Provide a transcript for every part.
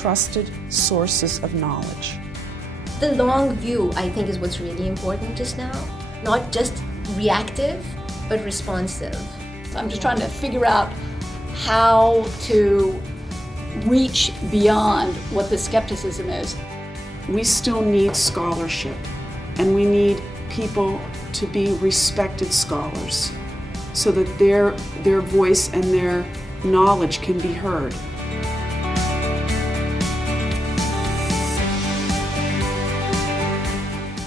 trusted sources of knowledge. The long view, I think, is what's really important just now. Not just reactive, but responsive. So I'm just trying to figure out how to reach beyond what the skepticism is. We still need scholarship, and we need people to be respected scholars so that their voice and their knowledge can be heard.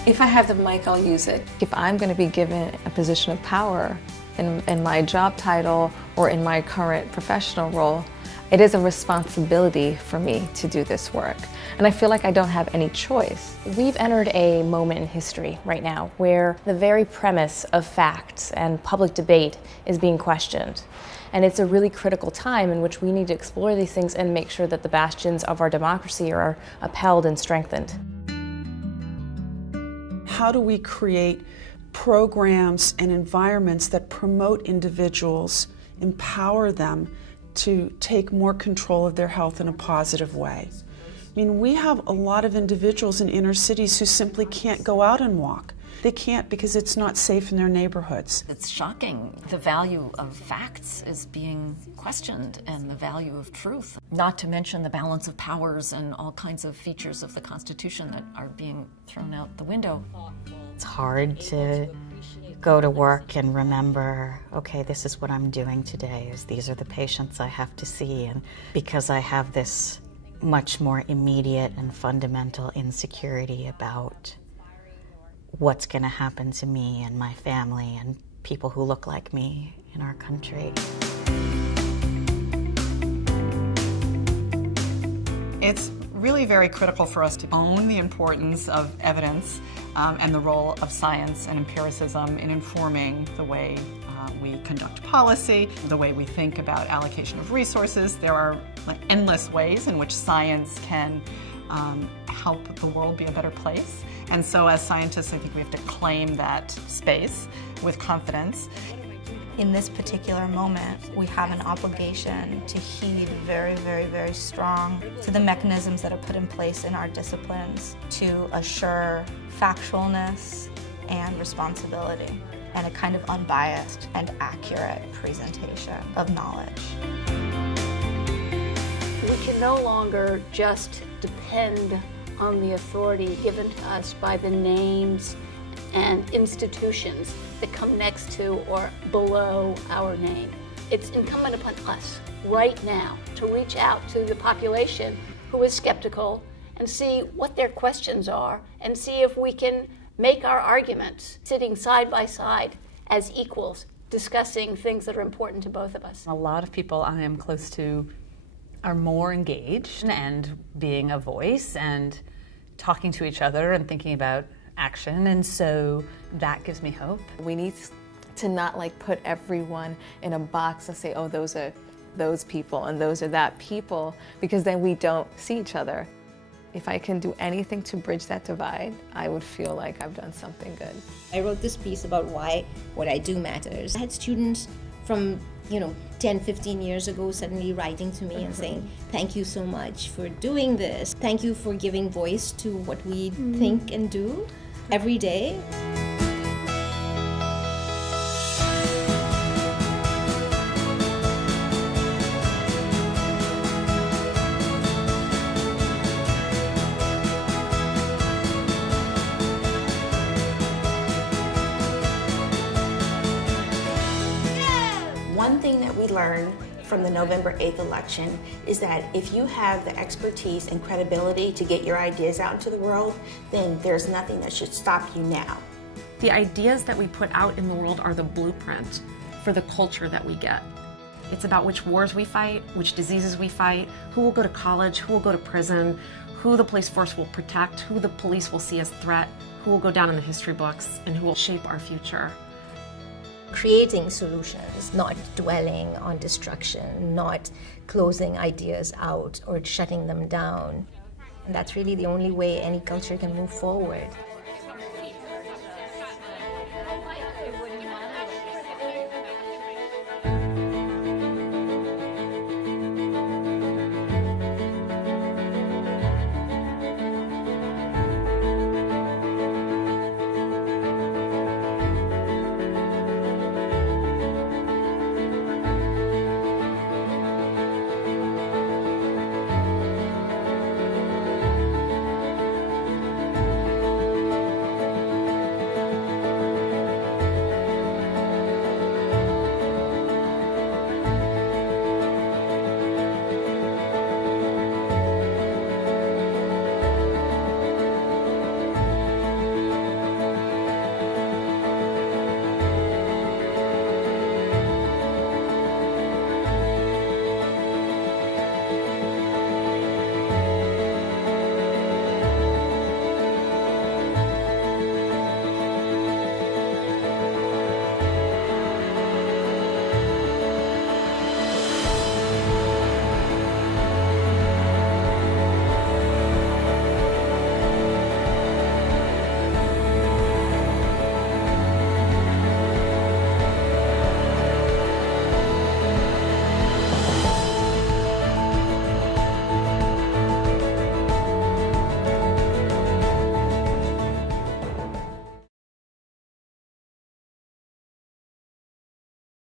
If I have the mic, I'll use it. If I'm going to be given a position of power in my job title or in my current professional role, it is a responsibility for me to do this work. And I feel like I don't have any choice. We've entered a moment in history right now where the very premise of facts and public debate is being questioned. And it's a really critical time in which we need to explore these things and make sure that the bastions of our democracy are upheld and strengthened. How do we create programs and environments that promote individuals, empower them to take more control of their health in a positive way? I mean, we have a lot of individuals in inner cities who simply can't go out and walk. They can't because it's not safe in their neighborhoods. It's shocking. The value of facts is being questioned, and the value of truth. Not to mention the balance of powers and all kinds of features of the Constitution that are being thrown out the window. It's hard to go to work and remember, okay, this is what I'm doing today, is these are the patients I have to see, and because I have this much more immediate and fundamental insecurity about what's going to happen to me and my family and people who look like me in our country. It's really very critical for us to own the importance of evidence and the role of science and empiricism in informing the way we conduct policy, the way we think about allocation of resources. There are endless ways in which science can help the world be a better place. And so as scientists, I think we have to claim that space with confidence. In this particular moment, we have an obligation to heed very, very, very strong to the mechanisms that are put in place in our disciplines to assure factualness and responsibility and a kind of unbiased and accurate presentation of knowledge. We can no longer just depend on the authority given to us by the names and institutions that come next to or below our name. It's incumbent upon us right now to reach out to the population who is skeptical and see what their questions are and see if we can make our arguments sitting side by side as equals, discussing things that are important to both of us. A lot of people I am close to are more engaged and being a voice and talking to each other and thinking about action, and so that gives me hope. We need to not put everyone in a box and say, oh, those are those people and those are that people, because then we don't see each other. If I can do anything to bridge that divide, I would feel like I've done something good. I wrote this piece about why what I do matters. I had students from 10, 15 years ago suddenly writing to me and saying, thank you so much for doing this. Thank you for giving voice to what we think and do every day. One thing that we learned from the November 8th election is that if you have the expertise and credibility to get your ideas out into the world, then there's nothing that should stop you now. The ideas that we put out in the world are the blueprint for the culture that we get. It's about which wars we fight, which diseases we fight, who will go to college, who will go to prison, who the police force will protect, who the police will see as a threat, who will go down in the history books, and who will shape our future. Creating solutions, not dwelling on destruction, not closing ideas out or shutting them down. And that's really the only way any culture can move forward.